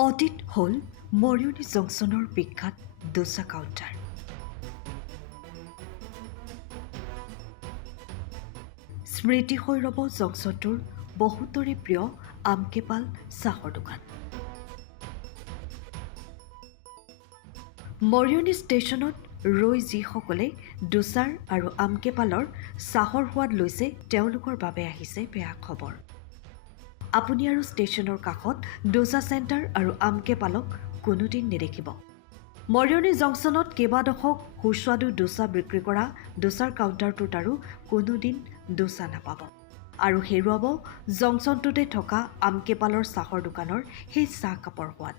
অতীত হ'ল মৰিয়নি জংচনৰ বিখ্যাত দোচা কাউণ্টাৰ। স্মৃতি শৈৰৱ জংচনটোৰ বহুতৰে প্ৰিয় আমকেপাল চাহৰ দোকান। মৰিয়নি ষ্টেচনত ৰৈ যিসকলে দোচাৰ আৰু আমকেপালৰ চাহৰ সোৱাদ লৈছে তেওঁলোকৰ বাবে আহিছে বেয়া খবৰ। আপুনি আৰু ষ্টেচনৰ কাষত দোচা চেণ্টাৰ আৰু আমকেপালক কোনোদিন নেদেখিব। মৰিয়নি জংচনত কেইবা দশক সুস্বাদু দোচা বিক্ৰী কৰা দোচাৰ কাউণ্টাৰটোত আৰু কোনোদিন দোচা নাপাব। আৰু হেৰুৱাব জংচনটোতে থকা আমকেপালৰ চাহৰ দোকানৰ সেই চাহকাপৰ সোৱাদ।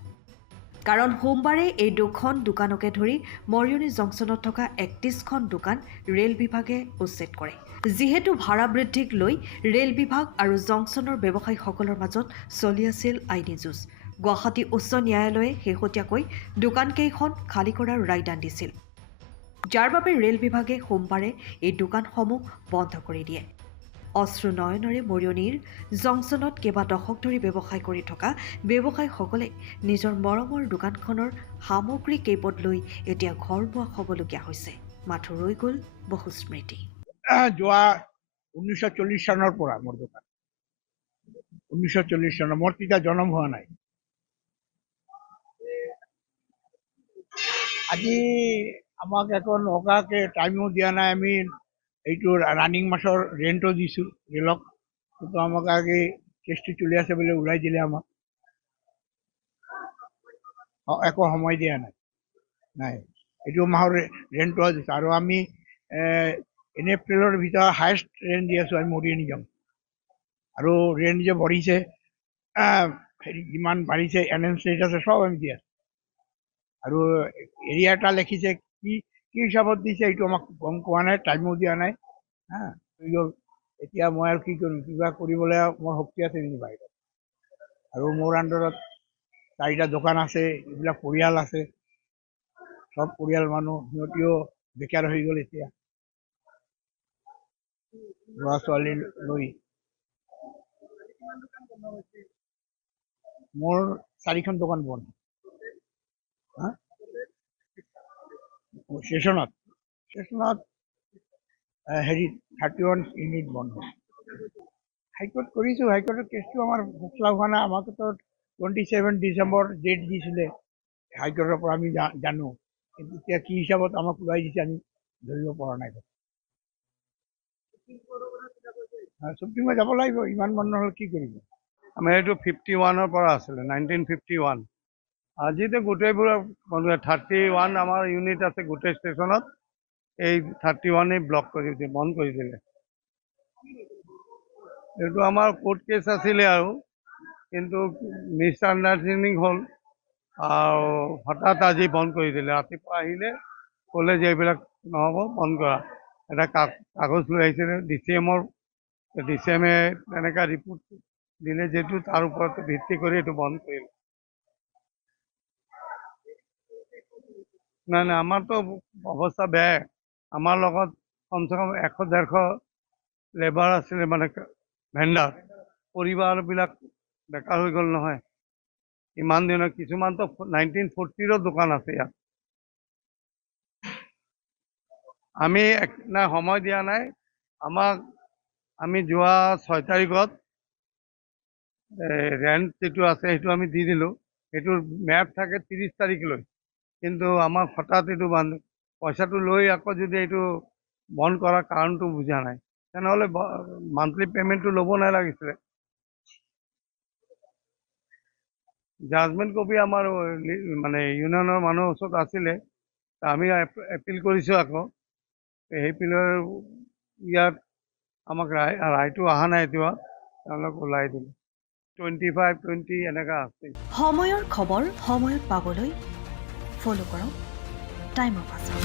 কাৰণ সোমবাৰে এই দুখন দোকানকে ধৰি মৰিয়নি জংচনত থকা ৩১খন দোকান ৰেল বিভাগে উচ্ছেদ কৰে। যিহেতু ভাড়া বৃদ্ধিক লৈ ৰেল বিভাগ আৰু জংচনৰ ব্যৱসায়ীসকলৰ মাজত চলি আছিল আইনী যুঁজ। গুৱাহাটী উচ্চ ন্যায়ালয়ে শেহতীয়াকৈ দোকানকেইখন খালী কৰাৰ ৰায়দান দিছিল, যাৰ বাবে ৰেল বিভাগে সোমবাৰে এই দোকানসমূহ বন্ধ কৰি দিয়ে। অশ্ৰু নয়নেৰে মৰিয়নিৰ জংচনত কেইবা দশক ধৰি ব্যৱসায় কৰি থকা ব্যৱসায়ীসকলে নিজৰ মৰমৰ দোকানখনৰ সামগ্ৰী কেইপদ লৈ এতিয়া ঘৰমুৱা হ'বলগীয়া হৈছে। মাথো ৰৈ গ'ল বহু স্মৃতি। যোৱা 1940 চনৰ পৰা মোৰ দোকান, 1940 চনৰ, মোৰ তেতিয়া জন্ম হোৱা নাই। আজি আমাক একো নকাকে টাইমো দিয়া নাই। আমি এইটো ৰানিং মাছৰ ৰেণ্টো দিছোঁ ৰেলক, কিন্তু আমাক আগে কেছটো চলি আছে বুলি ওলাই দিলে। আমাক একো সময় দিয়া নাই। এইটো মাহৰ ৰেণ্টটো দিছোঁ আৰু আমি এপ্ৰিলৰ ভিতৰত হায়েষ্ট ৰেণ্ট দি আছোঁ আমি মৰিয়নি যাম। আৰু ৰেণ্ট যে বঢ়িছে, হেৰি যিমান বাঢ়িছে এনাউন্সমেণ্ট আছে চব আমি দি আছোঁ। আৰু এৰিয়া এটা লিখিছে, কি হিচাপত দিছে এইটো আমাক গম পোৱা নাই, টাইমো দিয়া নাই। এতিয়া মই আৰু কি কৰিম? কিবা কৰিবলৈ মোৰ শক্তি আছে নেকি বাহিৰত? আৰু মোৰ আণ্ডাৰত 4টা দোকান আছে, এইবিলাক পৰিয়াল আছে, চব পৰিয়াল মানুহ, সিহঁতিও বেকাৰ হৈ গ'ল। এতিয়া ল'ৰা ছোৱালী লৈ মোৰ 4খন দোকান বন্ধ। ষ্টেচনত হেৰি 31 ইউনিট বন্ধ। হাইকোৰ্ট কৰিছোঁ, হাইকোৰ্টৰ কেছটো আমাৰ ফচলা হোৱা নাই। আমাকতো 27 ডিচেম্বৰ ডেট দিছিলে হাইকোৰ্টৰ পৰা, আমি জানো, কিন্তু এতিয়া কি হিচাপত আমাক ওলাই দিছে আমি ধৰিব পৰা নাই। চুপ্ৰিমত যাব লাগিব, ইমান মানুহ হ'লে কি কৰিব? আমাৰ এইটো 51-ৰ পৰা আছিলে, 1951। আজিতো গোটেইবোৰ 31 আমাৰ ইউনিট আছে গোটেই ষ্টেচনত। এই 31 ব্লক কৰি দিয়ে, বন্ধ কৰি দিলে। এইটো আমাৰ কোৰ্ট কেছ আছিলে আৰু, কিন্তু মিছ আণ্ডাৰষ্টেণ্ডিং হ'ল আৰু হঠাৎ আজি বন্ধ কৰি দিলে। ৰাতিপুৱা আহিলে ক'লে যে এইবিলাক নহ'ব, বন্ধ কৰা। এটা কাগজ লৈ আহিছিলে DCM-এ তেনেকুৱা ৰিপৰ্ট দিলে, যিহেতু তাৰ ওপৰত ভিত্তি কৰি এইটো বন্ধ কৰিলে। নাই, আমাৰতো অৱস্থা বেয়াই। আমাৰ লগত কমচে কম 100-150 লেবাৰ আছিলে, মানে ভেণ্ডাৰ। পৰিবাৰবিলাক বেকাৰ হৈ গ'ল নহয় ইমান দিনৰ। কিছুমানতো 1940ৰ দোকান আছে ইয়াত। আমি নাই সময় দিয়া নাই। আমি যোৱা 6 তাৰিখত ৰেণ্ট যিটো আছে সেইটো আমি দি দিলোঁ। সেইটোৰ মেয়াদ থাকে 30 তাৰিখলৈ, কিন্তু আমাৰ হঠাৎ এইটো পইচাটো লৈ আকৌ যদি এইটো বন্ধ কৰাৰ কাৰণটো বুজা নাই, তেনেহ'লে মান্থলি পে'মেণ্টটো ল'ব নালাগিছিলে। জাজমেণ্ট কপি আমাৰ মানে ইউনিয়নৰ মানুহৰ ওচৰত আছিলে, আমি এপিল কৰিছোঁ। আকৌ সেই এপিলৰ ইয়াত আমাক ৰায়টো অহা নাই, এতিয়া তেওঁলোক ওলাই দিলে। 25-20 এনেকুৱা আছে। সময়ৰ খবৰ সময়ত পাবলৈ ফ'ল' কৰক টাইম অফ আছাম।